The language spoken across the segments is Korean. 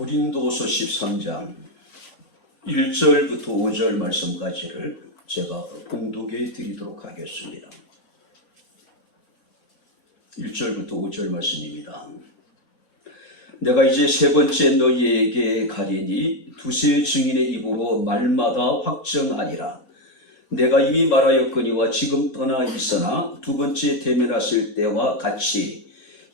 고린도서 13장 1절부터 5절 말씀까지를 제가 봉독해 드리도록 하겠습니다. 1절부터 5절 말씀입니다. 내가 이제 세 번째 너희에게 가리니 두세 증인의 입으로 말마다 확정하리라. 내가 이미 말하였거니와 지금 떠나 있으나 두 번째 대면하실 때와 같이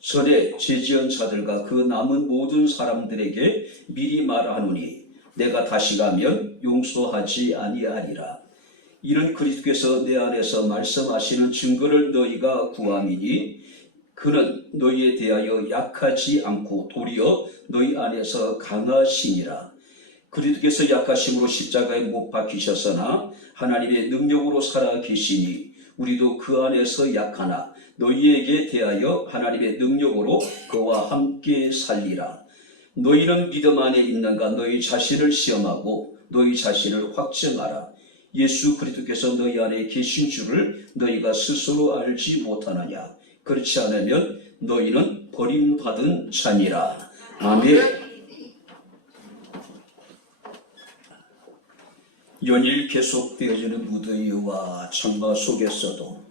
전에 죄지은 자들과 그 남은 모든 사람들에게 미리 말하노니 내가 다시 가면 용서하지 아니하리라. 이는 그리스도께서 내 안에서 말씀하시는 증거를 너희가 구함이니 그는 너희에 대하여 약하지 않고 도리어 너희 안에서 강하시니라. 그리스도께서 약하심으로 십자가에 못 박히셨으나 하나님의 능력으로 살아 계시니 우리도 그 안에서 약하나 너희에게 대하여 하나님의 능력으로 그와 함께 살리라. 너희는 믿음 안에 있는가? 너희 자신을 시험하고 너희 자신을 확증하라. 예수 그리스도께서 너희 안에 계신 줄을 너희가 스스로 알지 못하느냐? 그렇지 않으면 너희는 버림받은 자니라. 아멘. 연일 계속되어지는 무더위와 찬바 속에서도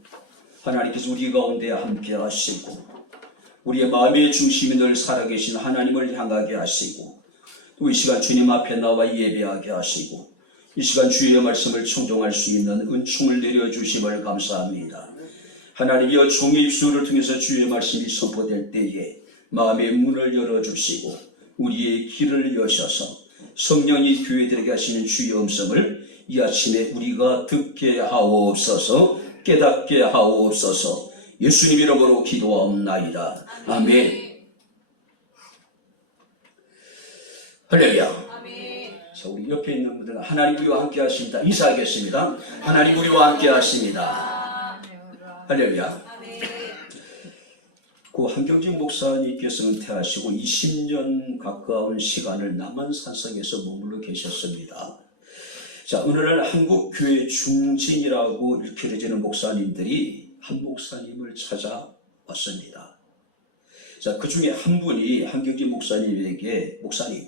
하나님께서 우리 가운데 함께 하시고 우리의 마음의 중심이 늘 살아계신 하나님을 향하게 하시고 또 이 시간 주님 앞에 나와 예배하게 하시고 이 시간 주의 말씀을 청종할 수 있는 은총을 내려주심을 감사합니다. 하나님이여 종의 입술을 통해서 주의 말씀이 선포될 때에 마음의 문을 열어주시고 우리의 길을 여셔서 성령이 교회들에게 하시는 주의 음성을 이 아침에 우리가 듣게 하옵소서, 깨닫게 하옵소서. 예수님 이름으로 기도하옵나이다. 아멘. 할렐루야. 자, 우리 옆에 있는 분들은 하나님 우리와 함께 하십니다. 인사하겠습니다. 하나님 우리와 함께 하십니다. 할렐루야. 고 한경진 목사님께서 은퇴하시고 20년 가까운 시간을 남한산성에서 머물러 계셨습니다. 자, 오늘은 한국교회 중진이라고 일컬어지는 목사님들이 한 목사님을 찾아왔습니다. 자, 그 중에 한 분이 한경진 목사님에게 목사님,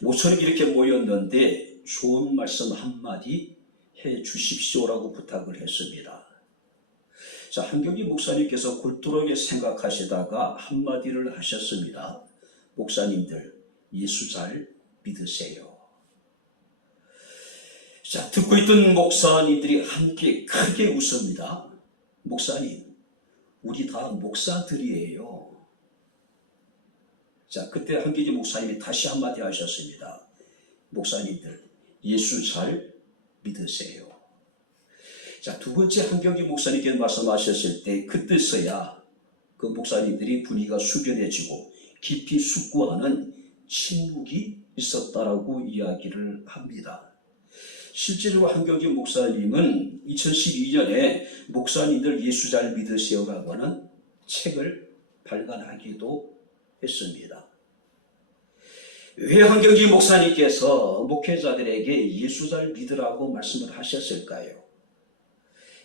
모처럼 이렇게 모였는데 좋은 말씀 한마디 해 주십시오라고 부탁을 했습니다. 자, 한경진 목사님께서 굴뚝하게 생각하시다가 한마디를 하셨습니다. 목사님들, 예수 잘 믿으세요. 자, 듣고 있던 목사님들이 함께 크게 웃습니다. 목사님, 우리 다 목사들이에요. 자, 그때 한경진 목사님이 다시 한마디 하셨습니다. 목사님들, 예수 잘 믿으세요. 자, 두 번째 한경진 목사님께 말씀하셨을 때 그때서야 그 목사님들이 분위기가 숙연해지고 깊이 숙고하는 침묵이 있었다라고 이야기를 합니다. 실제로 한경진 목사님은 2012년에 목사님들 예수 잘 믿으세요라고 하는 책을 발간하기도 했습니다. 왜 한경진 목사님께서 목회자들에게 예수 잘 믿으라고 말씀을 하셨을까요?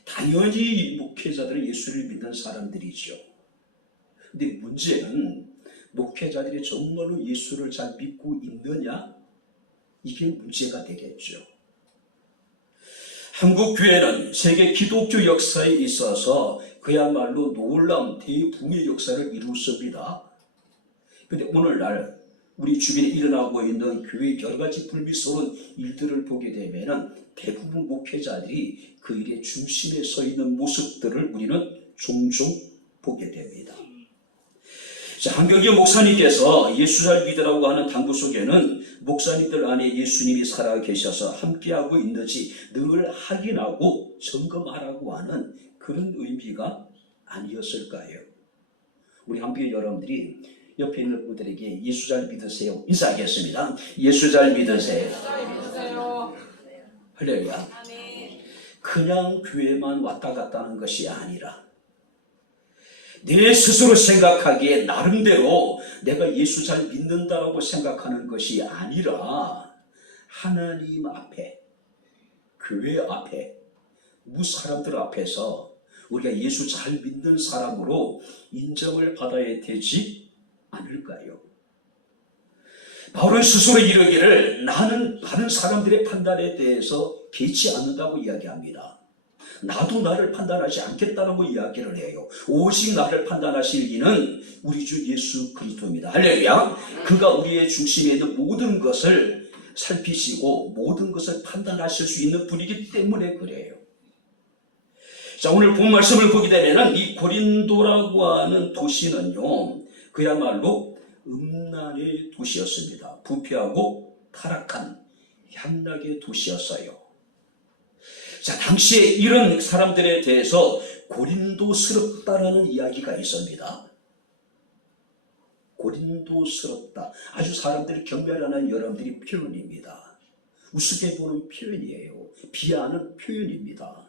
당연히 목회자들은 예수를 믿는 사람들이죠. 근데 문제는 목회자들이 정말로 예수를 잘 믿고 있느냐? 이게 문제가 되겠죠. 한국 교회는 세계 기독교 역사에 있어서 그야말로 놀라운 대붕의 역사를 이루었습니다. 근데 오늘날 우리 주변에 일어나고 있는 교회의 여러 가지 불미스러운 일들을 보게 되면 대부분 목회자들이 그 일의 중심에 서 있는 모습들을 우리는 종종 보게 됩니다. 자, 한경진 목사님께서 예수 잘 믿으라고 하는 당부 속에는 목사님들 안에 예수님이 살아 계셔서 함께하고 있는지 늘 확인하고 점검하라고 하는 그런 의미가 아니었을까요? 우리 함께 여러분들이 옆에 있는 분들에게 예수 잘 믿으세요. 인사하겠습니다. 예수 잘 믿으세요. 할렐루야. 그냥 교회만 왔다 갔다 하는 것이 아니라 내 스스로 생각하기에 나름대로 내가 예수 잘 믿는다라고 생각하는 것이 아니라 하나님 앞에, 교회 앞에, 사람들 앞에서 우리가 예수 잘 믿는 사람으로 인정을 받아야 되지 않을까요? 바울은 스스로 이르기를 나는 다른 사람들의 판단에 대해서 개의치 않는다고 이야기합니다. 나도 나를 판단하지 않겠다는 이야기를 해요. 오직 나를 판단하실 이는 우리 주 예수 그리스도입니다. 할렐루야. 그가 우리의 중심에 있는 모든 것을 살피시고 모든 것을 판단하실 수 있는 분이기 때문에 그래요. 자, 오늘 본 말씀을 보게 되면 이 고린도라고 하는 도시는요, 그야말로 음란의 도시였습니다. 부패하고 타락한 향락의 도시였어요. 자, 당시에 이런 사람들에 대해서 고린도스럽다라는 이야기가 있습니다. 고린도스럽다. 아주 사람들이 경멸하는 여러분들이 표현입니다. 우습게 보는 표현이에요. 비하하는 표현입니다.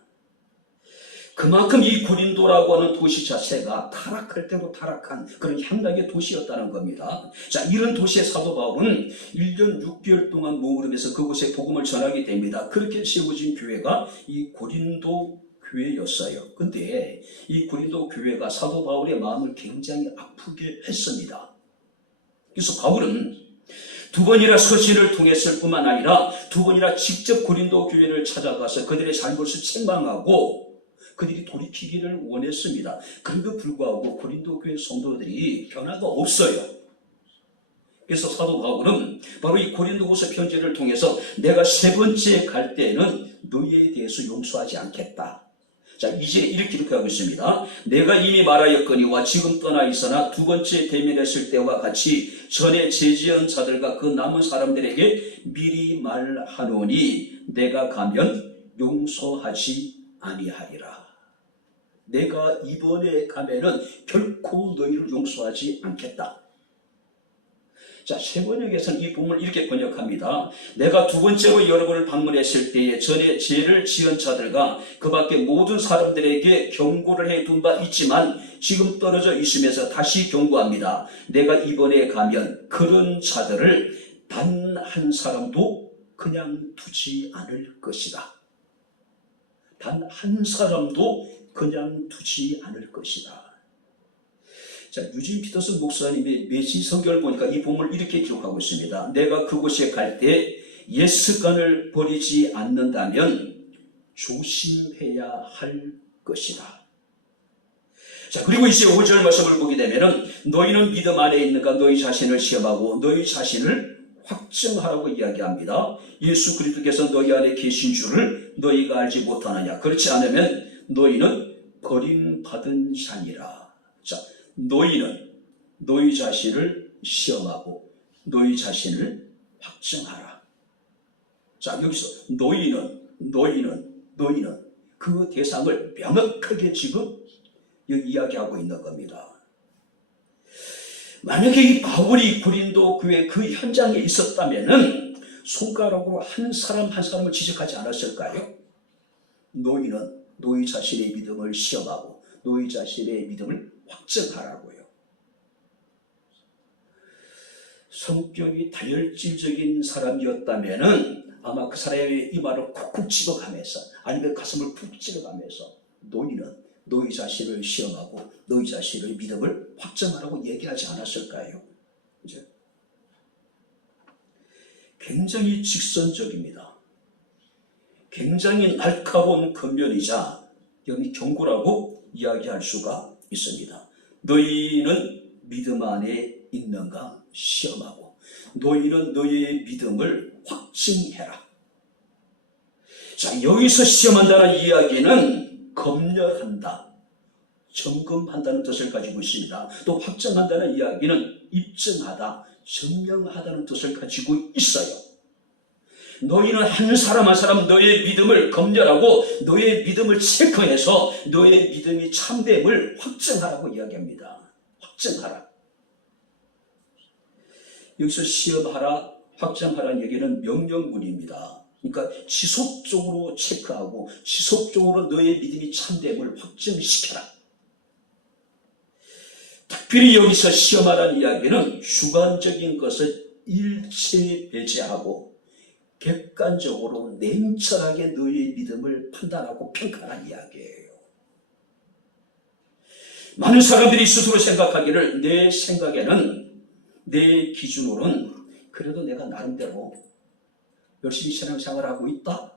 그만큼 이 고린도라고 하는 도시 자체가 타락할 때도 타락한 그런 향락의 도시였다는 겁니다. 자, 이런 도시의 사도 바울은 1년 6개월 동안 머무르면서 그곳에 복음을 전하게 됩니다. 그렇게 세워진 교회가 이 고린도 교회였어요. 근데 이 고린도 교회가 사도 바울의 마음을 굉장히 아프게 했습니다. 그래서 바울은 두 번이나 서신을 통했을 뿐만 아니라 두 번이나 직접 고린도 교회를 찾아가서 그들의 잘못을 책망하고 그들이 돌이키기를 원했습니다. 그럼에도 불구하고 고린도 교회 성도들이 변화가 없어요. 그래서 사도 바울은 바로 이 고린도후서 편지를 통해서 내가 세 번째 갈 때에는 너희에 대해서 용서하지 않겠다. 자, 이제 이렇게 기록하고 있습니다. 내가 이미 말하였거니와 지금 떠나 있으나 두 번째 대면했을 때와 같이 전에 제지한 자들과 그 남은 사람들에게 미리 말하노니 내가 가면 용서하지 아니하리라. 내가 이번에 가면은 결코 너희를 용서하지 않겠다. 자, 세번역에서는 이 본문을 이렇게 번역합니다. 내가 두 번째로 여러분을 방문했을 때에 전에 죄를 지은 자들과 그 밖에 모든 사람들에게 경고를 해둔 바 있지만 지금 떨어져 있으면서 다시 경고합니다. 내가 이번에 가면 그런 자들을 단 한 사람도 그냥 두지 않을 것이다. 단 한 사람도 그냥 두지 않을 것이다. 자, 유진 피터슨 목사님의 메시 설교를 보니까 이 본문을 이렇게 기록하고 있습니다. 내가 그곳에 갈 때 옛 습관을 버리지 않는다면 조심해야 할 것이다. 자, 그리고 이제 5절 말씀을 보게 되면은 너희는 믿음 안에 있는가 너희 자신을 시험하고 너희 자신을 확증하라고 이야기합니다. 예수 그리스도께서 너희 안에 계신 줄을 너희가 알지 못하느냐. 그렇지 않으면 너희는 버림받은 자니라. 자, 너희는 너희 자신을 시험하고 너희 자신을 확증하라. 자, 여기서 너희는 그 대상을 명확하게 지금 여기 이야기하고 있는 겁니다. 만약에 이 바울이 고린도 교회 그 현장에 있었다면은 손가락으로 한 사람 한 사람을 지적하지 않았을까요? 너희는 너희 자신의 믿음을 시험하고 너희 자신의 믿음을 확증하라고요. 성격이 다혈질적인 사람이었다면은 아마 그 사람의 이마를 콕콕 찍어가면서 아니면 가슴을 푹 찍어가면서 너희는 너희 자신을 시험하고 너희 자신의 믿음을 확정하라고 얘기하지 않았을까요? 이제 굉장히 직선적입니다. 굉장히 날카로운 겉면이자 여기 경고라고 이야기할 수가 있습니다. 너희는 믿음 안에 있는가 시험하고 너희는 너희의 믿음을 확증해라. 자, 여기서 시험한다는 이야기는 검열한다, 점검한다는 뜻을 가지고 있습니다. 또 확정한다는 이야기는 입증하다, 증명하다는 뜻을 가지고 있어요. 너희는 한 사람 한 사람 너의 믿음을 검열하고 너의 믿음을 체크해서 너의 믿음이 참됨을 확증하라고 이야기합니다. 확증하라. 여기서 시험하라, 확정하라는 얘기는 명령문입니다. 그러니까 지속적으로 체크하고 지속적으로 너의 믿음이 참됨을 확증시켜라. 특별히 여기서 시험하라는 이야기는 주관적인 것을 일체 배제하고 객관적으로 냉철하게 너의 믿음을 판단하고 평가하는 이야기예요. 많은 사람들이 스스로 생각하기를 내 생각에는 내 기준으로는 그래도 내가 나름대로 열심히 신앙생활하고 있다?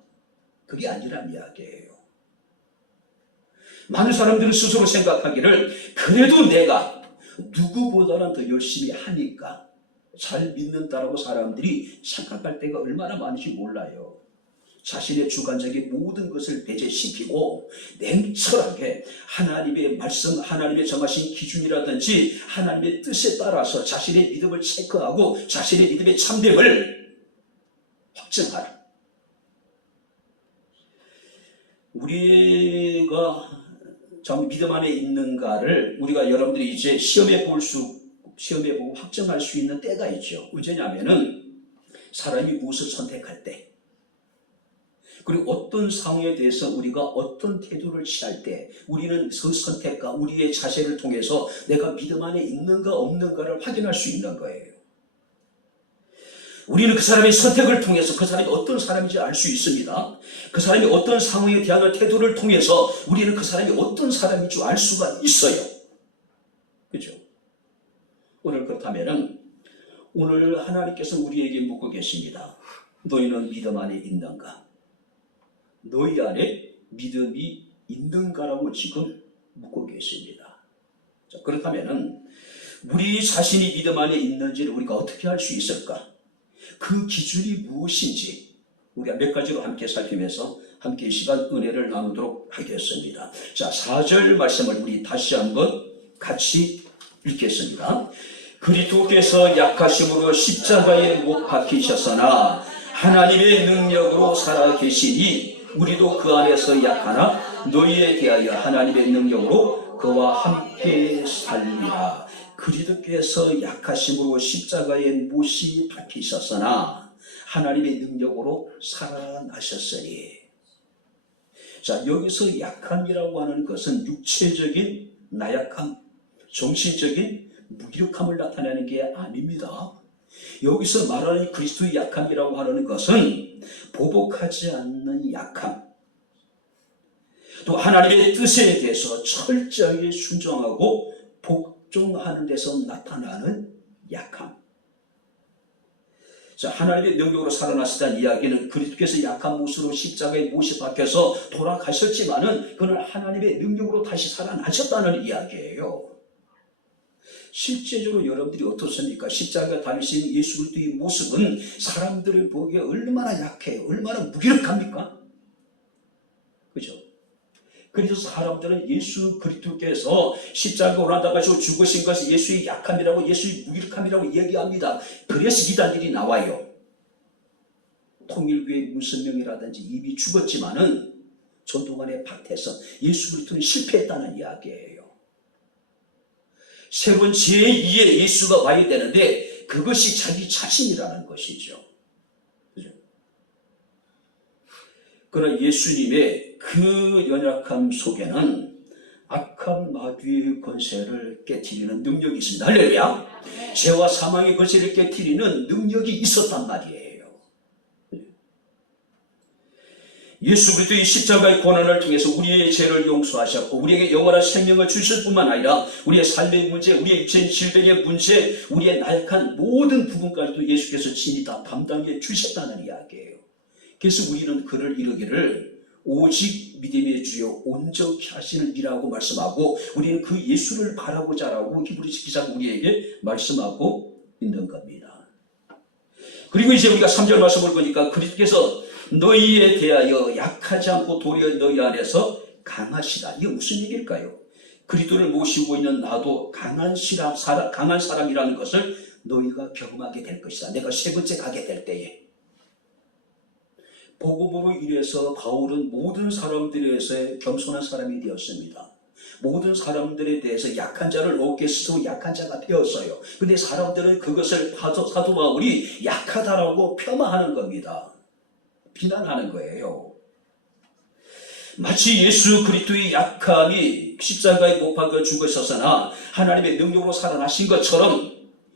그게 아니란 이야기예요. 많은 사람들은 스스로 생각하기를 그래도 내가 누구보다는 더 열심히 하니까 잘 믿는다라고 사람들이 생각할 때가 얼마나 많은지 몰라요. 자신의 주관적인 모든 것을 배제시키고 냉철하게 하나님의 말씀, 하나님의 정하신 기준이라든지 하나님의 뜻에 따라서 자신의 믿음을 체크하고 자신의 믿음의 참됨을 확증하라. 우리가 정 믿음 안에 있는가를 우리가 여러분들이 이제 시험해 보고 확정할 수 있는 때가 있죠. 언제냐면은 사람이 무엇을 선택할 때, 그리고 어떤 상황에 대해서 우리가 어떤 태도를 취할 때 우리는 그 선택과 우리의 자세를 통해서 내가 믿음 안에 있는가 없는가를 확인할 수 있는 거예요. 우리는 그 사람의 선택을 통해서 그 사람이 어떤 사람인지 알 수 있습니다. 그 사람이 어떤 상황에 대한 태도를 통해서 우리는 그 사람이 어떤 사람인 줄 알 수가 있어요. 그죠? 오늘 그렇다면은 오늘 하나님께서 우리에게 묻고 계십니다. 너희는 믿음 안에 있는가? 너희 안에 믿음이 있는가라고 지금 묻고 계십니다. 자, 그렇다면은 우리 자신이 믿음 안에 있는지를 우리가 어떻게 할 수 있을까? 그 기준이 무엇인지 우리가 몇 가지로 함께 살피면서 함께 이 시간 은혜를 나누도록 하겠습니다. 자, 4절 말씀을 우리 다시 한번 같이 읽겠습니다. 그리스도께서 약하심으로 십자가에 못 박히셨으나 하나님의 능력으로 살아 계시니 우리도 그 안에서 약하나 너희에 대하여 하나님의 능력으로 그와 함께 살리라. 그리스도께서 약하심으로 십자가에 못이 박히셨으나 하나님의 능력으로 살아나셨으니. 자, 여기서 약함이라고 하는 것은 육체적인 나약함, 정신적인 무기력함을 나타내는 게 아닙니다. 여기서 말하는 그리스도의 약함이라고 하는 것은 보복하지 않는 약함, 또 하나님의 뜻에 대해서 철저하게 순종하고 복종하는 데서 나타나는 약함. 자, 하나님의 능력으로 살아나시다는 이야기는 그리스도께서 약한 못으로 십자가에 못이 박혀서 돌아가셨지만은 그는 하나님의 능력으로 다시 살아나셨다는 이야기예요. 실제적으로 여러분들이 어떻습니까? 십자가 달리신 예수 그리스도의 모습은 사람들을 보기에 얼마나 약해요? 얼마나 무기력합니까? 그죠? 그래서 사람들은 예수 그리스도께서 십자가에 올라가시고 죽으신 것을 예수의 약함이라고, 예수의 무기력함이라고 얘기합니다. 그래서 이단들이 나와요. 통일교의 문선명이라든지 이미 죽었지만은 전동안에 박해서 예수 그리스도는 실패했다는 이야기예요. 새로운 제2의 예수가 와야 되는데 그것이 자기 자신이라는 것이죠. 그죠? 그러나 예수님의 그 연약함 속에는 악한 마귀의 권세를 깨트리는 능력이 있습니다. 할렐루야. 죄와 사망의 권세를 깨트리는 능력이 있었단 말이에요. 예수 그리스도의 십자가의 고난을 통해서 우리의 죄를 용서하셨고 우리에게 영원한 생명을 주실 뿐만 아니라 우리의 삶의 문제, 우리의 육체의 질병의 문제, 우리의 나약한 모든 부분까지도 예수께서 친히 다 담당해 주셨다는 이야기예요. 그래서 우리는 그를 이르기를 오직 믿음의 주여 온전케 하시는 이라고 말씀하고 우리는 그 예수를 바라보자라고 히브리서 기자가 우리에게 말씀하고 있는 겁니다. 그리고 이제 우리가 3절 말씀을 보니까 그리스도께서 너희에 대하여 약하지 않고 도리어 너희 안에서 강하시다. 이게 무슨 얘기일까요? 그리스도를 모시고 있는 나도 강한 사람이라는 것을 너희가 경험하게 될 것이다. 내가 세 번째 가게 될 때에. 복음으로 인해서 바울은 모든 사람들에 대해서 겸손한 사람이 되었습니다. 모든 사람들에 대해서 약한 자를 어깨 스스로 약한 자가 되었어요. 근데 사람들은 그것을 사도 바울이 약하다라고 폄하하는 겁니다. 비난하는 거예요. 마치 예수 그리스도의 약함이 십자가에 못 박혀 죽으셨으나 하나님의 능력으로 살아나신 것처럼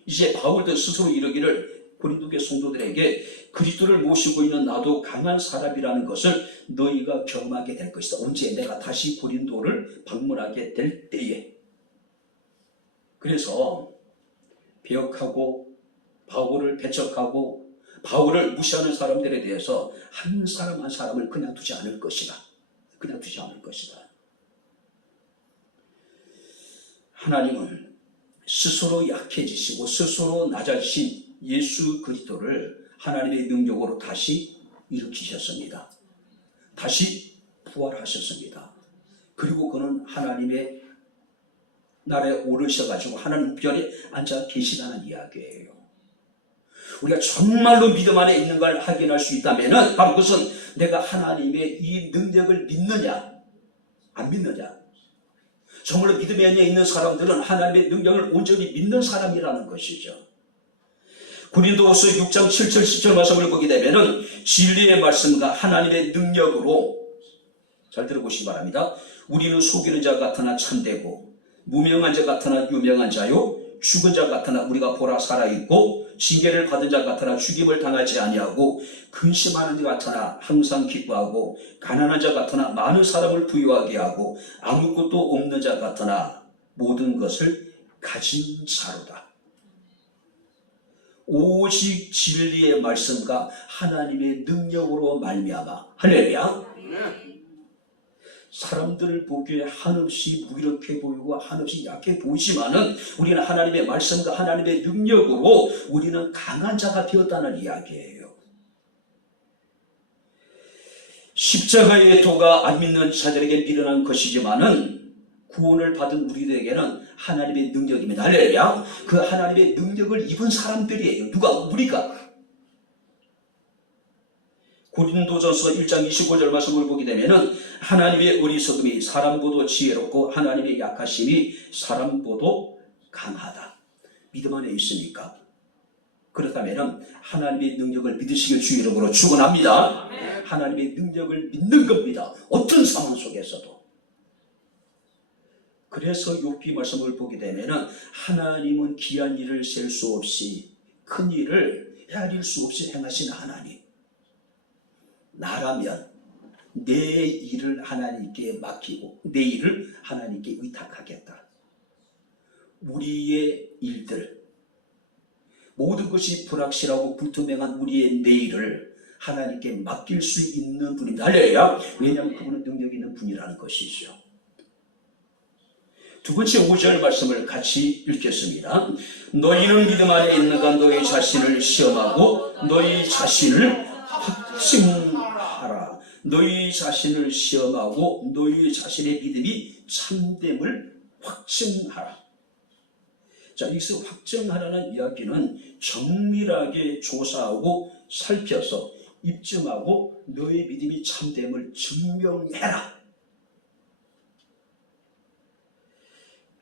이제 바울도 스스로 이르기를 고린도교 성도들에게 그리스도를 모시고 있는 나도 강한 사람이라는 것을 너희가 경험하게 될 것이다. 언제? 내가 다시 고린도를 방문하게 될 때에. 그래서 배역하고 바울을 배척하고 바울을 무시하는 사람들에 대해서 한 사람 한 사람을 그냥 두지 않을 것이다. 그냥 두지 않을 것이다. 하나님은 스스로 약해지시고 스스로 낮아지신 예수 그리스도를 하나님의 능력으로 다시 일으키셨습니다. 다시 부활하셨습니다. 그리고 그는 하나님의 나라에 오르셔가지고 하나님 편에 앉아 계시다는 이야기예요. 우리가 정말로 믿음 안에 있는 걸 확인할 수 있다면 바로 그것은 내가 하나님의 이 능력을 믿느냐 안 믿느냐. 정말로 믿음 안에 있는 사람들은 하나님의 능력을 온전히 믿는 사람이라는 것이죠. 고린도후서 6장 7절 10절 말씀을 보게 되면 진리의 말씀과 하나님의 능력으로 잘 들어보시기 바랍니다. 우리는 속이는 자 같으나 참되고 무명한 자 같으나 유명한 자요 죽은 자 같으나 우리가 보라 살아있고 징계를 받은 자 같으나 죽임을 당하지 아니하고 근심하는 자 같으나 항상 기뻐하고 가난한 자 같으나 많은 사람을 부유하게 하고 아무것도 없는 자 같으나 모든 것을 가진 자로다. 오직 진리의 말씀과 하나님의 능력으로 말미암아 할렐루야. 사람들 보기에 한없이 무기력해 보이고 한없이 약해 보이지만은 우리는 하나님의 말씀과 하나님의 능력으로 우리는 강한 자가 되었다는 이야기예요. 십자가의 도가 안 믿는 자들에게 미련한 것이지만은 구원을 받은 우리들에게는 하나님의 능력입니다. 할렐루야. 그 하나님의 능력을 입은 사람들이에요. 누가? 우리가. 고린도전서 1장 25절 말씀을 보게 되면 하나님의 어리석음이 사람보다 지혜롭고 하나님의 약하심이 사람보다 강하다. 믿음 안에 있으니까. 그렇다면 하나님의 능력을 믿으시길 주 이름으로 축원합니다. 하나님의 능력을 믿는 겁니다. 어떤 상황 속에서도. 그래서 욥기 말씀을 보게 되면 하나님은 기한 일을 셀 수 없이 큰 일을 헤아릴 수 없이 행하신 하나님. 나라면 내 일을 하나님께 맡기고 내 일을 하나님께 의탁하겠다. 우리의 일들, 모든 것이 불확실하고 불투명한 우리의 내일을 하나님께 맡길 수 있는 분입니다. 할렐루야. 왜냐하면 그분은 능력이 있는 분이라는 것이죠. 두 번째 5절 말씀을 같이 읽겠습니다. 너희는 믿음 안에 있는가 너희 자신을 시험하고 너희 자신을 확증하라. 너희 자신을 시험하고 너희 자신의 믿음이 참됨을 확증하라. 자, 여기서 확증하라는 이야기는 정밀하게 조사하고 살펴서 입증하고 너희 믿음이 참됨을 증명해라.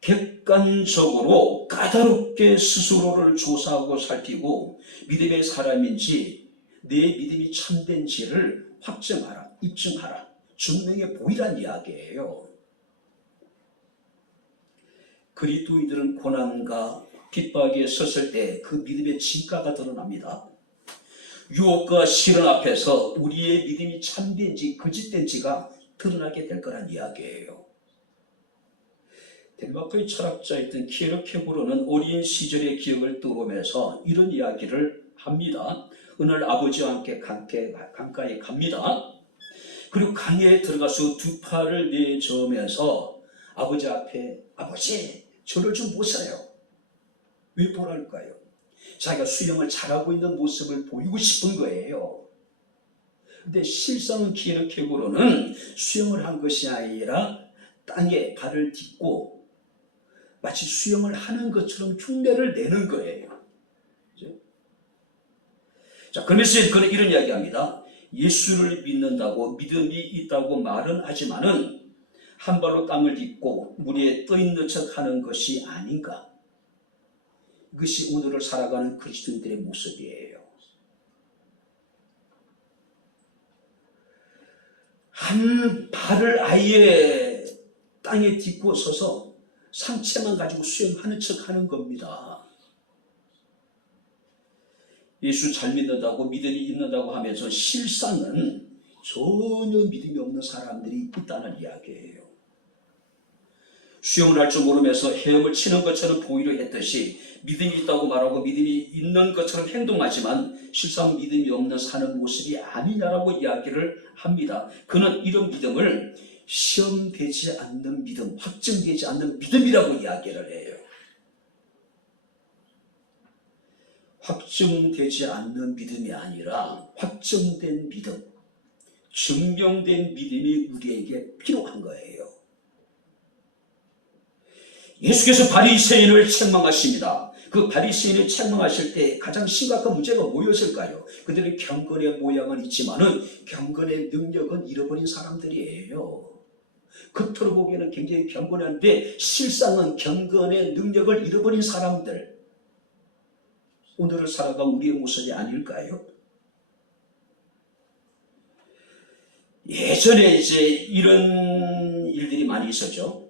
객관적으로 까다롭게 스스로를 조사하고 살피고 믿음의 사람인지 내 믿음이 참된지를 확증하라, 입증하라, 증명해 보이란 이야기예요. 그리스도인들은 고난과 핍박에 섰을 때 그 믿음의 진가가 드러납니다. 유혹과 시련 앞에서 우리의 믿음이 참된지 거짓된지가 드러나게 될 거란 이야기예요. 덴마크의 철학자였던 키에르케고르는 어린 시절의 기억을 떠오르면서 이런 이야기를 합니다. 어느 날 아버지와 함께 강가에 갑니다. 그리고 강에 들어가서 두 팔을 내저으면서 아버지 앞에 아버지 저를 좀 보세요. 왜 보랄까요? 자기가 수영을 잘하고 있는 모습을 보이고 싶은 거예요. 근데 실상은 키에르케고르는 수영을 한 것이 아니라 땅에 발을 딛고 마치 수영을 하는 것처럼 흉내를 내는 거예요. 그렇죠? 자, 그러면서 그는 이런 이야기합니다. 예수를 믿는다고 믿음이 있다고 말은 하지만은 한 발로 땅을 딛고 물에 떠 있는 척 하는 것이 아닌가. 이것이 오늘을 살아가는 그리스도인들의 모습이에요. 한 발을 아예 땅에 딛고 서서 상체만 가지고 수영하는 척 하는 겁니다. 예수 잘 믿는다고 믿음이 있는다고 하면서 실상은 전혀 믿음이 없는 사람들이 있다는 이야기예요. 수영을 할 줄 모르면서 헤엄을 치는 것처럼 보이려 했듯이 믿음이 있다고 말하고 믿음이 있는 것처럼 행동하지만 실상 믿음이 없는 사는 모습이 아니냐라고 이야기를 합니다. 그는 이런 믿음을 시험되지 않는 믿음, 확증되지 않는 믿음이라고 이야기를 해요. 확증되지 않는 믿음이 아니라 확정된 믿음, 증명된 믿음이 우리에게 필요한 거예요. 예수께서 바리새인을 책망하십니다. 그 바리새인을 책망하실 때 가장 심각한 문제가 뭐였을까요? 그들은 경건의 모양은 있지만은 경건의 능력은 잃어버린 사람들이에요. 겉으로 보기에는 굉장히 경건한데 실상은 경건의 능력을 잃어버린 사람들. 오늘을 살아간 우리의 모습이 아닐까요? 예전에 이제 이런 일들이 많이 있었죠.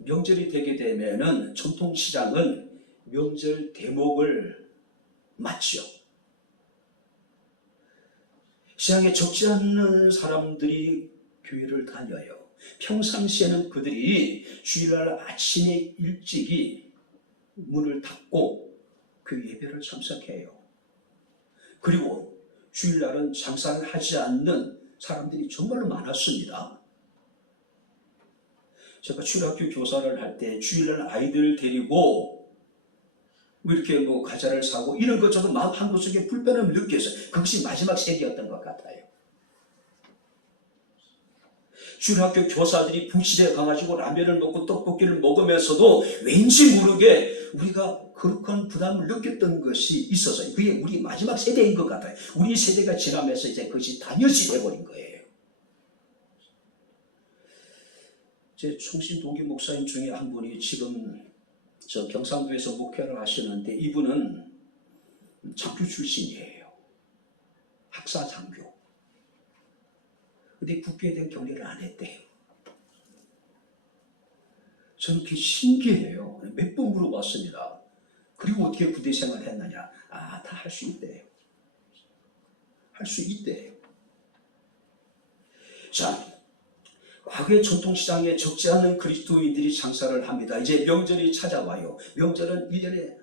명절이 되게 되면은 전통시장은 명절 대목을 맞죠. 시장에 적지 않는 사람들이 교회를 다녀요. 평상시에는 그들이 주일날 아침에 일찍이 문을 닫고 그 예배를 참석해요. 그리고 주일날은 장사를 하지 않는 사람들이 정말로 많았습니다. 제가 주일학교 교사를 할 때 주일날 아이들 데리고 이렇게 과자를 사고 이런 것 저도 마음 한구석에 불편함을 느꼈어요. 그것이 마지막 세계였던 것 같아요. 주일학교 교사들이 부실에 가가지고 라면을 먹고 떡볶이를 먹으면서도 왠지 모르게 우리가 그런 부담을 느꼈던 것이 있어서 그게 우리 마지막 세대인 것 같아요. 우리 세대가 지나면서 이제 그것이 단연시 돼버린 거예요. 제 총신 동기 목사님 중에 한 분이 지금 저 경상도에서 목회를 하시는데 이분은 장교 출신이에요. 학사 장교. 근데 국교에 대한 경례를 안 했대요. 저는 그게 신기해요. 몇 번 물어봤습니다. 그리고 어떻게 부대 생활을 했느냐? 다 할 수 있대요. 할 수 있대요. 자, 과거의 전통시장에 적지 않은 그리스도인들이 장사를 합니다. 이제 명절이 찾아와요. 명절은 1년에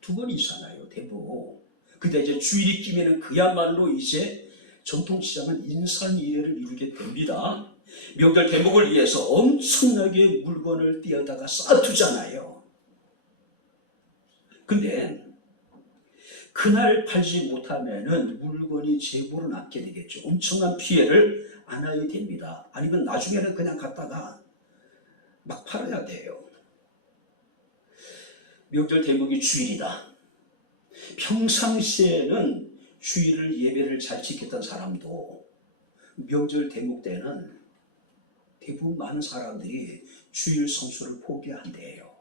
2번 이상하요, 대부분. 근데 이제 주일이 끼면은 그야말로 이제 전통시장은 인산이해를 이루게 됩니다. 명절 대목을 위해서 엄청나게 물건을 띄어다가 쌓아두잖아요. 근데 그날 팔지 못하면은 물건이 재고로 남게 되겠죠. 엄청난 피해를 안아야 됩니다. 아니면 나중에는 그냥 갖다가 막 팔아야 돼요. 명절 대목이 주일이다. 평상시에는 주일을 예배를 잘 지켰던 사람도 명절 대목 때는 대부분 많은 사람들이 주일 성수를 포기한대요.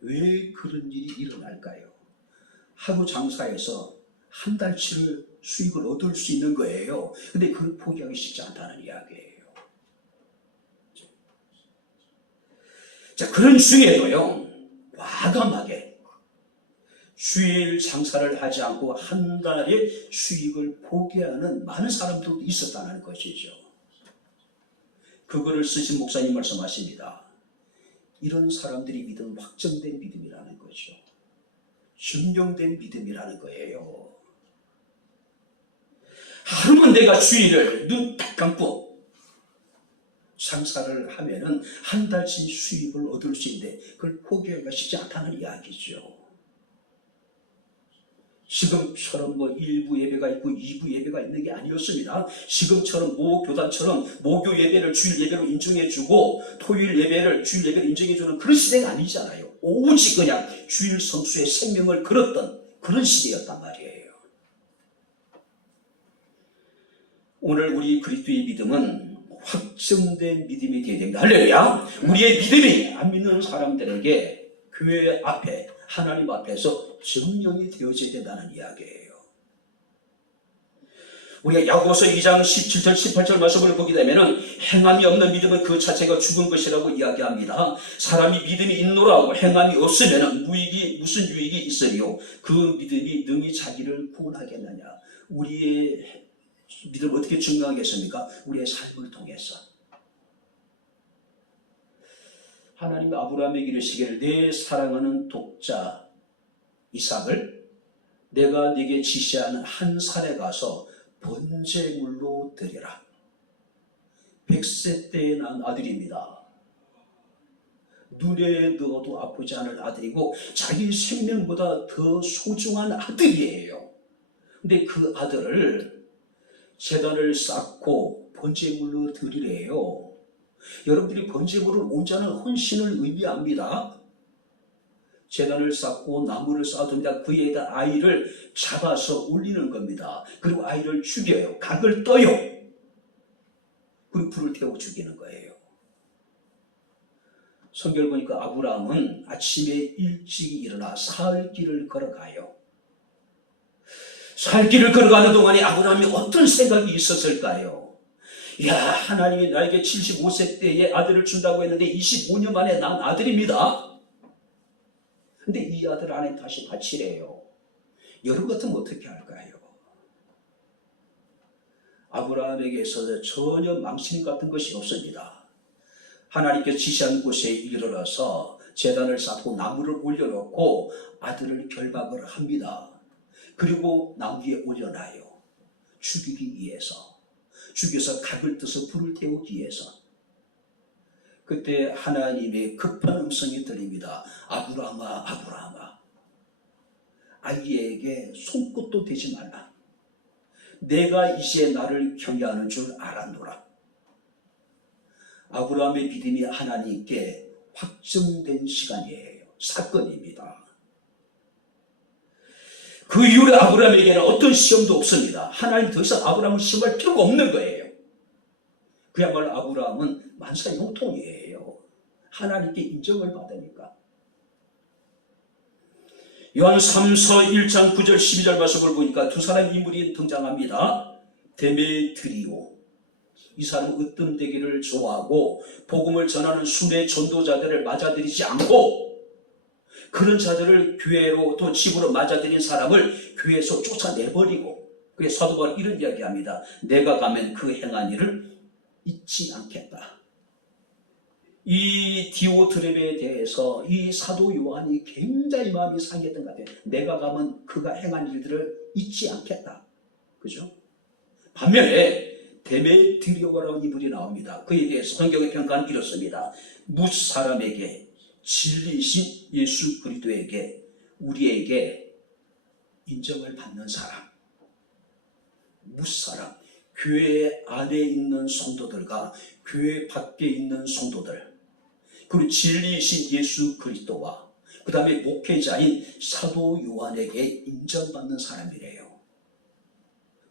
왜 그런 일이 일어날까요? 하루 장사해서 한 달치를 수익을 얻을 수 있는 거예요. 근데 그걸 포기하기 쉽지 않다는 이야기예요. 자, 그런 중에도요, 과감하게 주일 장사를 하지 않고 한 달의 수익을 포기하는 많은 사람들도 있었다는 것이죠. 그거를 쓰신 목사님 말씀하십니다. 이런 사람들이 믿음 확정된 믿음이라는 거죠. 증명된 믿음이라는 거예요. 하루만 내가 주일을 눈 딱 감고 장사를 하면은 한 달치 수입을 얻을 수 있는데 그걸 포기하기가 쉽지 않다는 이야기죠. 지금처럼 1부 예배가 있고 2부 예배가 있는 게 아니었습니다. 지금처럼 모교단처럼 모교 예배를 주일 예배로 인정해주고 토요일 예배를 주일 예배로 인정해주는 그런 시대가 아니잖아요. 오직 그냥 주일 성수의 생명을 걸었던 그런 시대였단 말이에요. 오늘 우리 그리스도의 믿음은 확정된 믿음이 되어야 됩니다. 할렐루야! 우리의 믿음이 안 믿는 사람들에게 교회 앞에 하나님 앞에서 증명이 되어져야 된다는 이야기예요. 우리가 야고보서 2장 17절 18절 말씀을 보게 되면 행함이 없는 믿음은 그 자체가 죽은 것이라고 이야기합니다. 사람이 믿음이 있노라고 행함이 없으면 무슨 유익이 있으리요? 그 믿음이 능히 자기를 구원하겠느냐? 우리의 믿음을 어떻게 증명하겠습니까? 우리의 삶을 통해서. 하나님이 아브라함에게 이르시기를 내 사랑하는 독자 이삭을 내가 네게 지시하는 한 산에 가서 번제물로 드리라. 100세 때에 난 아들입니다. 눈에 넣어도 아프지 않을 아들이고 자기 생명보다 더 소중한 아들이에요. 근데 그 아들을 제단을 쌓고 번제물로 드리래요. 여러분들이 번제물은 온전한 헌신을 의미합니다. 제단을 쌓고 나무를 쌓아둡니다. 그 위에다 아이를 잡아서 올리는 겁니다. 그리고 아이를 죽여요. 각을 떠요. 그리고 불을 태우고 죽이는 거예요. 성경을 보니까 아브라함은 아침에 일찍 일어나 사흘길을 걸어가요. 사흘길을 걸어가는 동안에 아브라함이 어떤 생각이 있었을까요? 야, 하나님이 나에게 75세 때에 아들을 준다고 했는데 25년 만에 난 아들입니다. 근데 이 아들 안에 다시 바치래요. 여러분 같으면 어떻게 할까요? 아브라함에게 있어서 전혀 망신 같은 것이 없습니다. 하나님께서 지시한 곳에 이르러서 제단을 쌓고 나무를 올려놓고 아들을 결박을 합니다. 그리고 나무 위에 올려놔요. 죽이기 위해서. 죽여서 각을 떠서 불을 태우기 위해서. 그때 하나님의 급한 음성이 들립니다. 아브라함아, 아브라함아, 아이에게 손끝도 대지 말라. 내가 이제 나를 경외하는 줄 알았노라. 아브라함의 믿음이 하나님께 확정된 시간이에요. 사건입니다. 그 이후에 아브라함에게는 어떤 시험도 없습니다. 하나님 더 이상 아브라함을 시험할 필요가 없는 거예요. 그야말로 아브라함은 만사형통이에요. 하나님께 인정을 받으니까. 요한 3서 1장 9절 12절 말씀을 보니까 두 사람 인물이 등장합니다. 데메드리오. 이 사람은 으뜸되기를 좋아하고 복음을 전하는 순회 전도자들을 맞아들이지 않고 그런 자들을 교회로 또 집으로 맞아들인 사람을 교회에서 쫓아내버리고, 그래서 사도 바울은 이런 이야기합니다. 내가 가면 그 행한 일을 잊지 않겠다. 이 디오드렙에 대해서 이 사도 요한이 굉장히 마음이 상했던 것 같아요. 내가 가면 그가 행한 일들을 잊지 않겠다. 그죠? 반면에 데메드리오라는 인물이 나옵니다. 그에 대해서 성경의 평가는 이렇습니다. 무사람에게 진리이신 예수 그리스도에게 우리에게 인정을 받는 사람. 무사람. 교회 안에 있는 성도들과 교회 밖에 있는 성도들, 그리고 진리이신 예수 그리스도와 그 다음에 목회자인 사도 요한에게 인정받는 사람이래요.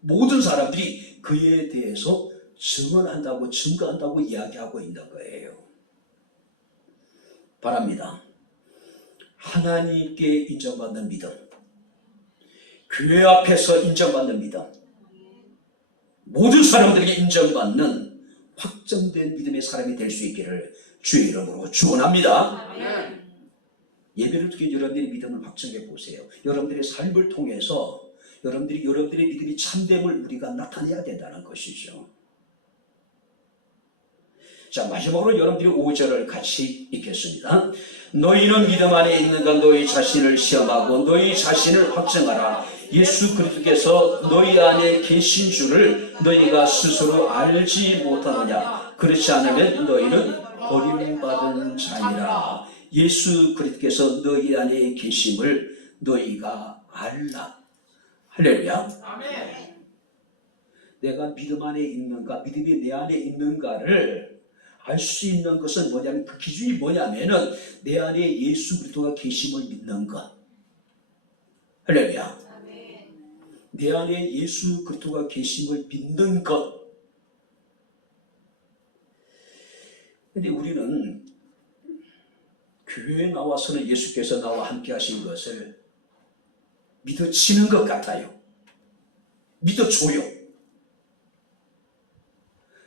모든 사람들이 그에 대해서 증언한다고 증거한다고 이야기하고 있는 거예요. 바랍니다. 하나님께 인정받는 믿음, 교회 앞에서 인정받는 믿음, 모든 사람들에게 인정받는 확정된 믿음의 사람이 될 수 있기를 주의 이름으로 축원합니다. 예배를 통해 여러분들의 믿음을 확정해 보세요. 여러분들의 삶을 통해서 여러분들의 믿음이 참됨을 우리가 나타내야 된다는 것이죠. 자, 마지막으로 여러분들이 5절을 같이 읽겠습니다. 너희는 믿음 안에 있는가 너희 자신을 시험하고 너희 자신을 확정하라. 예수 그리스도께서 너희 안에 계신 줄을 너희가 스스로 알지 못하느냐. 그렇지 않으면 너희는 버림받은 자니라. 예수 그리스도께서 너희 안에 계심을 너희가 알라. 할렐루야. 아멘. 내가 믿음 안에 있는가, 믿음이 내 안에 있는가를 알 수 있는 것은 뭐냐면, 그 기준이 뭐냐면은 내 안에 예수 그리스도가 계심을 믿는 것. 할렐루야. 아멘. 내 안에 예수 그리스도가 계심을 믿는 것. 근데 우리는 교회에 나와서는 예수께서 나와 함께 하신 것을 믿어지는 것 같아요. 믿어줘요.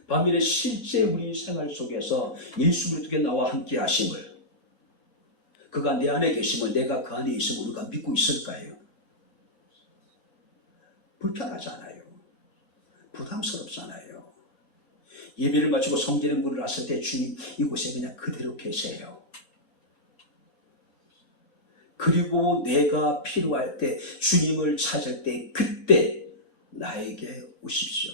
반면에 실제 우리 생활 속에서 예수 그리스도께 나와 함께 하심을, 그가 내 안에 계심을, 내가 그 안에 있음을 우리가 믿고 있을까요? 불편하잖아요. 부담스럽잖아요. 예배를 마치고 성전에 문을 왔을 때 주님 이곳에 그냥 그대로 계세요. 그리고 내가 필요할 때, 주님을 찾을 때, 그때 나에게 오십시오.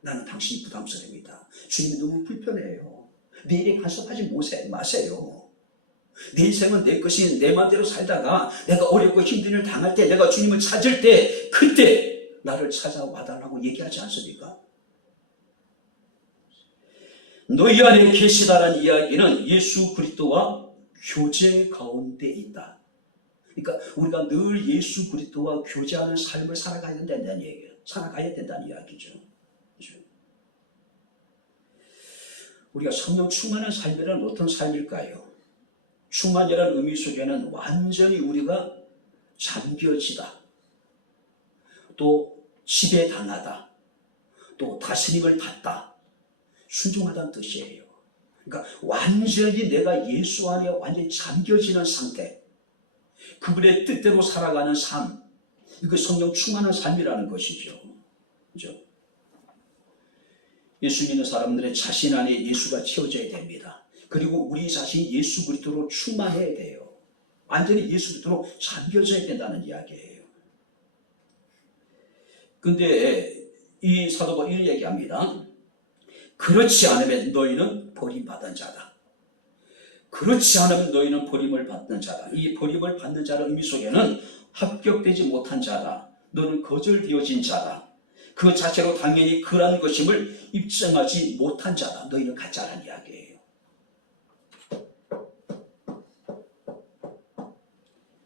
나는 당신이 부담스럽습니다. 주님이 너무 불편해요. 내 일에 간섭하지 마세요. 내 인생은 내 것이 내 마음대로 살다가 내가 어렵고 힘든 일을 당할 때, 내가 주님을 찾을 때, 그때 나를 찾아와달라고 얘기하지 않습니까? 너희 안에 계시다라는 이야기는 예수 그리스도와 교제 가운데 있다. 그러니까 우리가 늘 예수 그리스도와 교제하는 삶을 살아가야 된다는 얘기예요. 살아가야 된다는 이야기죠. 그렇죠? 우리가 성령 충만한 삶이란 어떤 삶일까요? 충만이라는 의미 속에는 완전히 우리가 잠겨지다, 또 지배당하다, 또 다스림을 받다, 순종하다는 뜻이에요. 그러니까 완전히 내가 예수 안에 완전히 잠겨지는 상태, 그분의 뜻대로 살아가는 삶, 이거 성령 충만한 삶이라는 것이죠. 그죠? 예수 믿는 사람들의 자신 안에 예수가 채워져야 됩니다. 그리고 우리 자신이 예수 그리스도로 충만해야 돼요. 완전히 예수 그리스도로 잠겨져야 된다는 이야기예요. 근데 이 사도 바울이 이런 얘기합니다. 그렇지 않으면 너희는 버림받은 자다. 그렇지 않으면 너희는 버림을 받는 자다. 이 버림을 받는 자의 의미 속에는 합격되지 못한 자다. 너는 거절되어진 자다. 그 자체로 당연히 그러한 것임을 입증하지 못한 자다. 너희는 가짜라는 이야기예요.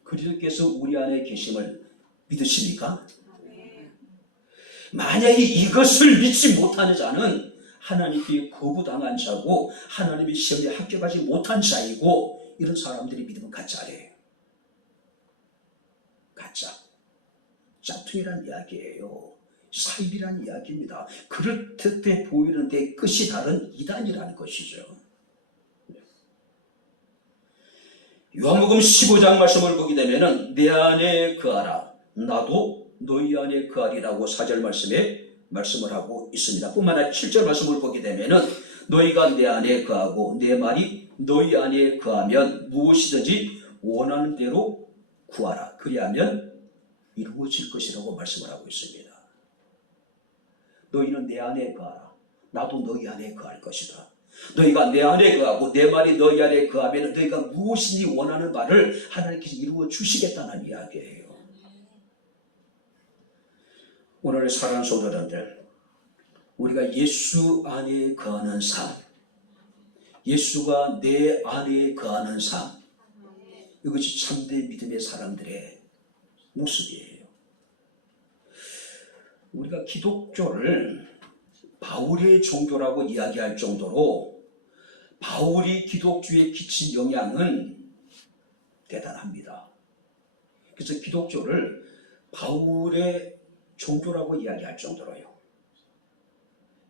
그리스도께서 우리 안에 계심을 믿으십니까? 만약에 이것을 믿지 못하는 자는 하나님께 거부당한 자고 하나님의 시험에 합격하지 못한 자이고, 이런 사람들이 믿으면 가짜래요. 가짜. 짝퉁이란 이야기예요. 사입이란 이야기입니다. 그럴듯해 보이는데 끝이 다른 이단이라는 것이죠. 요한복음 15장 말씀을 보게 되면은 내 안에 거하라, 나도 너희 안에 거하리라고 4절 말씀에 말씀을 하고 있습니다. 뿐만 아니라 7절 말씀을 보게 되면은 너희가 내 안에 거하고 내 말이 너희 안에 거하면 무엇이든지 원하는 대로 구하라. 그리하면 이루어질 것이라고 말씀을 하고 있습니다. 너희는 내 안에 거하라. 나도 너희 안에 거할 것이다. 너희가 내 안에 거하고 내 말이 너희 안에 거하면 너희가 무엇이니 원하는 바를 하나님께서 이루어 주시겠다는 이야기예요. 오늘 사랑하는 성도님들, 우리가 예수 안에 거하는 삶, 예수가 내 안에 거하는 삶, 이것이 참된 믿음의 사람들의 모습이에요. 우리가 기독교를 바울의 종교라고 이야기할 정도로 바울이 기독교에 끼친 영향은 대단합니다. 그래서 기독교를 바울의 종교라고 이야기할 정도로요.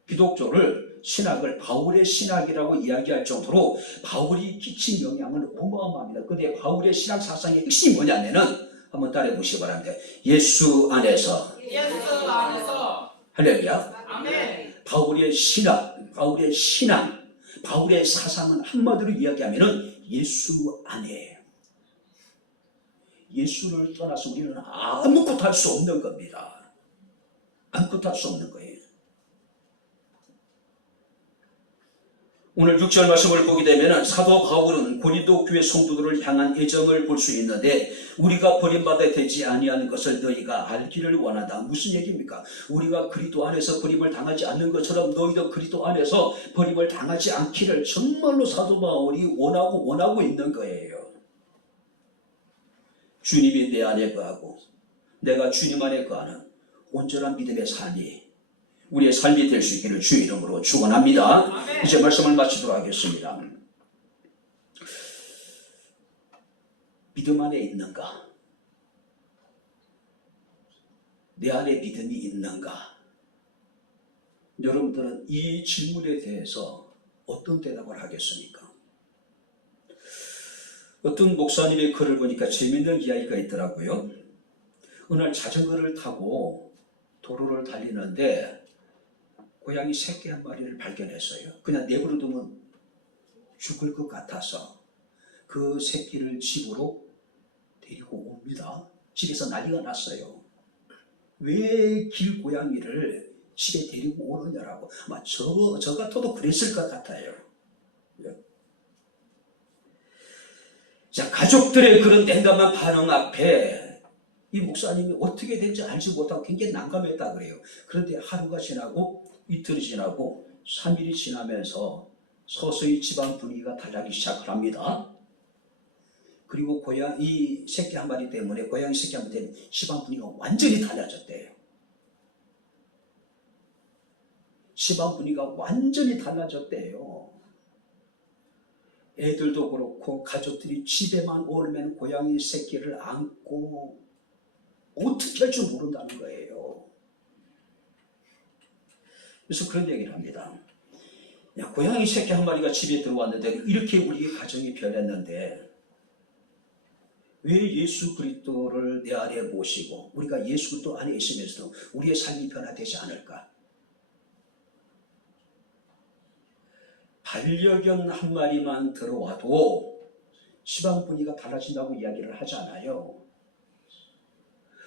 기독교를, 신학을 바울의 신학이라고 이야기할 정도로 바울이 끼친 영향은 어마어마합니다. 그런데 바울의 신학 사상의 핵심이 뭐냐면은 한번 따라해 보시기 바랍니다. 예수 안에서. 할렐루야. 아멘. 바울의 신학, 바울의 신앙, 바울의 사상은 한마디로 이야기하면은 예수 안에. 예수를 떠나서 우리는 아무것도 할 수 없는 겁니다. 아무것도 할 수 없는 거예요. 오늘 6절 말씀을 보게 되면 사도 바울은 고린도 교회 성도들을 향한 애정을 볼 수 있는데, 우리가 버림받아 되지 아니하는 것을 너희가 알기를 원한다. 무슨 얘기입니까? 우리가 그리스도 안에서 버림을 당하지 않는 것처럼 너희도 그리스도 안에서 버림을 당하지 않기를 정말로 사도 바울이 원하고 있는 거예요. 주님이 내 안에 거하고 내가 주님 안에 거하는 온전한 믿음의 삶이 우리의 삶이 될 수 있기를 주의 이름으로 축원합니다. 아멘. 이제 말씀을 마치도록 하겠습니다. 믿음 안에 있는가? 내 안에 믿음이 있는가? 여러분들은 이 질문에 대해서 어떤 대답을 하겠습니까? 어떤 목사님의 글을 보니까 재밌는 이야기가 있더라고요. 어느 날 자전거를 타고 도로를 달리는데 고양이 새끼 한 마리를 발견했어요. 그냥 내버려 두면 죽을 것 같아서 그 새끼를 집으로 데리고 옵니다. 집에서 난리가 났어요. 왜 길고양이를 집에 데리고 오느냐라고. 아마 저 같아도 그랬을 것 같아요. 자, 가족들의 그런 냉담한 반응 앞에 이 목사님이 어떻게 될지 알지 못하고 굉장히 난감했다 그래요. 그런데 하루가 지나고 이틀이 지나고 3일이 지나면서 서서히 집안 분위기가 달라지기 시작을 합니다. 그리고 이 새끼 한 마리 때문에, 고양이 새끼 한 마리 때문에 집안 분위기가 완전히 달라졌대요. 집안 분위기가 완전히 달라졌대요. 애들도 그렇고 가족들이 집에만 오면 고양이 새끼를 안고 어떻게 할 줄 모른다는 거예요. 그래서 그런 얘기를 합니다. 야, 고양이 새끼 한 마리가 집에 들어왔는데 이렇게 우리 가정이 변했는데 왜 예수 그리스도를 내 안에 모시고 우리가 예수 그리스도 안에 있으면서도 우리의 삶이 변화되지 않을까? 반려견 한 마리만 들어와도 집안 분위기가 달라진다고 이야기를 하잖아요.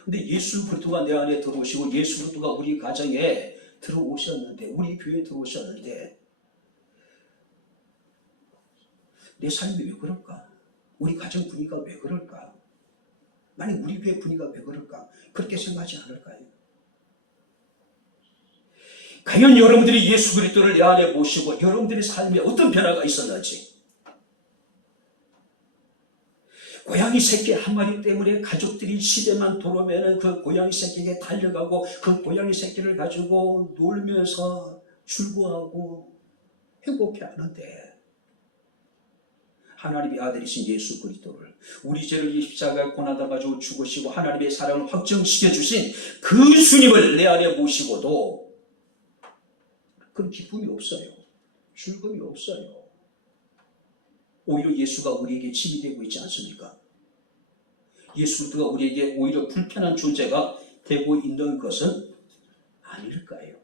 근데 예수 그리스도가 내 안에 들어오시고 예수 그리스도가 우리 가정에 들어오셨는데, 우리 교회에 들어오셨는데 내 삶이 왜 그럴까? 우리 가정 분위기가 왜 그럴까? 만약 우리 교회 분위기가 왜 그럴까? 그렇게 생각하지 않을까요? 과연 여러분들이 예수 그리스도를 내 안에 모시고 여러분들의 삶에 어떤 변화가 있었는지, 고양이 새끼 한 마리 때문에 가족들이 집에만 들어오면 그 고양이 새끼에게 달려가고 그 고양이 새끼를 가지고 놀면서 즐거워하고 행복해하는데, 하나님의 아들이신 예수 그리스도를 우리 죄를 이 십자가에 고난당하 가지고 죽으시고 하나님의 사랑을 확정시켜 주신 그 주님을 내 안에 모시고도 그런 기쁨이 없어요. 즐거움이 없어요. 오히려 예수가 우리에게 짐이 되고 있지 않습니까? 예수 그리스도가 우리에게 오히려 불편한 존재가 되고 있는 것은 아닐까요?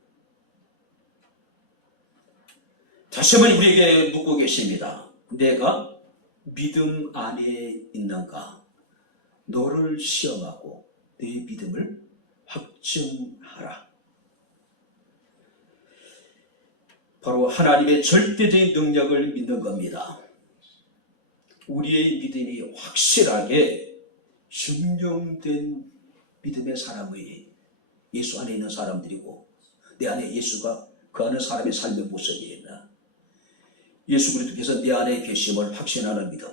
다시 한번 우리에게 묻고 계십니다. 내가 믿음 안에 있는가? 너를 시험하고 내 믿음을 확증하라. 바로 하나님의 절대적인 능력을 믿는 겁니다. 우리의 믿음이 확실하게 증명된 믿음의 사람이 예수 안에 있는 사람들이고, 내 안에 예수가 그 안에 사람의 삶의 모습이 있나, 예수 그리스도께서 내 안에 계심을 확신하는 믿음,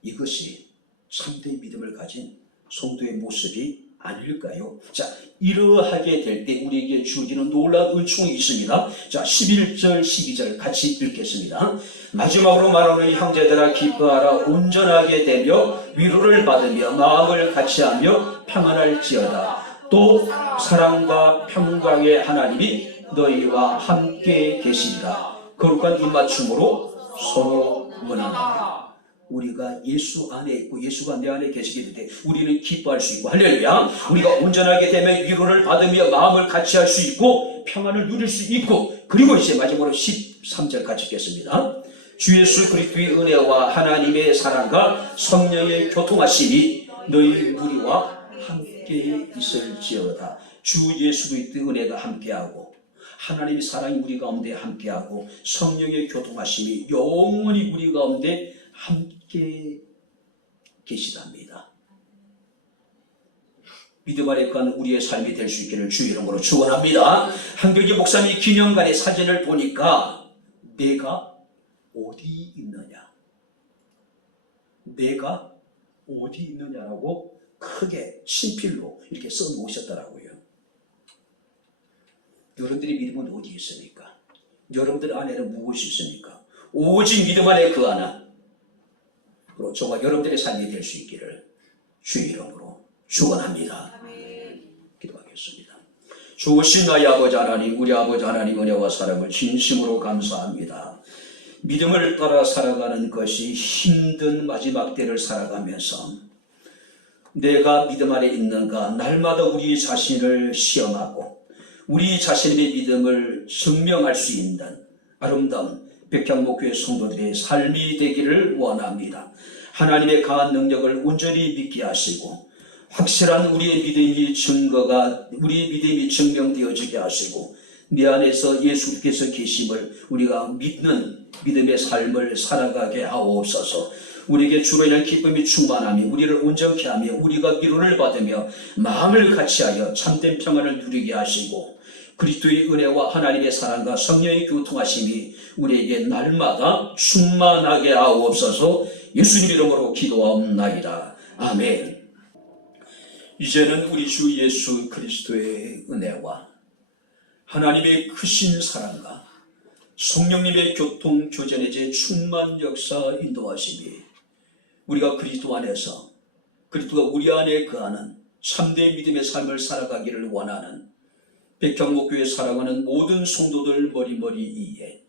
이것이 참된 믿음을 가진 성도의 모습이 아닐까요? 자, 이러하게 될 때 우리에게 주어지는 놀라운 은총이 있습니다. 자, 11절, 12절 같이 읽겠습니다. 마지막으로 말하는 형제들아 기뻐하라. 온전하게 되며 위로를 받으며 마음을 같이하며 평안할지어다. 또 사랑과 평강의 하나님이 너희와 함께 계시리라. 거룩한 입맞춤으로 서로 원하노라. 우리가 예수 안에 있고 예수가 내 안에 계시게 될 때 우리는 기뻐할 수 있고, 할렐루야, 우리가 온전하게 되면 위로를 받으며 마음을 같이 할 수 있고 평안을 누릴 수 있고, 그리고 이제 마지막으로 13절 같이 읽겠습니다. 주 예수 그리스도의 은혜와 하나님의 사랑과 성령의 교통하심이 너희 우리와 함께 있을지어다. 주 예수 그리스도의 은혜가 함께하고 하나님의 사랑이 우리 가운데 함께하고 성령의 교통하심이 영원히 우리 가운데 함께 계시답니다. 믿음 아래 간 우리의 삶이 될 수 있기를 주의 이름으로 축원합니다. 한교기 목사님 기념관의 사진을 보니까 내가 어디 있느냐, 내가 어디 있느냐라고 크게 친필로 이렇게 써놓으셨더라고요. 여러분들의 믿음은 어디 있습니까? 여러분들 안에는 무엇이 있습니까? 오직 믿음 안에 그 하나, 그리고 저와 여러분들의 삶이 될 수 있기를 주의 이름으로 축원합니다. 기도하겠습니다. 좋으신 나의 아버지 하나님, 우리 아버지 하나님 은혜와 사랑을 진심으로 감사합니다. 믿음을 따라 살아가는 것이 힘든 마지막 때를 살아가면서 내가 믿음 안에 있는가, 날마다 우리 자신을 시험하고 우리 자신의 믿음을 증명할 수 있는 아름다운 백향목교회 성도들의 삶이 되기를 원합니다. 하나님의 강한 능력을 온전히 믿게 하시고 확실한 우리의 믿음이 증명되어지게 하시고 내 안에서 예수께서 계심을 우리가 믿는 믿음의 삶을 살아가게 하옵소서. 우리에게 주로 인한 기쁨이 충만하며 우리를 온전케 하며 우리가 위로를 받으며 마음을 같이하여 참된 평안을 누리게 하시고 그리스도의 은혜와 하나님의 사랑과 성령의 교통하심이 우리에게 날마다 충만하게 하옵소서. 예수님 이름으로 기도하옵나이다. 아멘. 이제는 우리 주 예수 그리스도의 은혜와 하나님의 크신 사랑과 성령님의 교통 교전의 제 충만 역사 인도하심이 우리가 그리스도 안에서 그리스도가 우리 안에 거하는 참된 믿음의 삶을 살아가기를 원하는 백향목교회 사랑하는 모든 성도들 머리머리 이에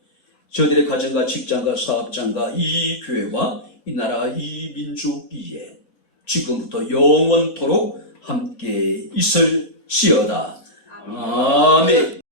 저들의 가정과 직장과 사업장과 이 교회와 이 나라 이 민족 이에 지금부터 영원토록 함께 있을지어다. 아멘.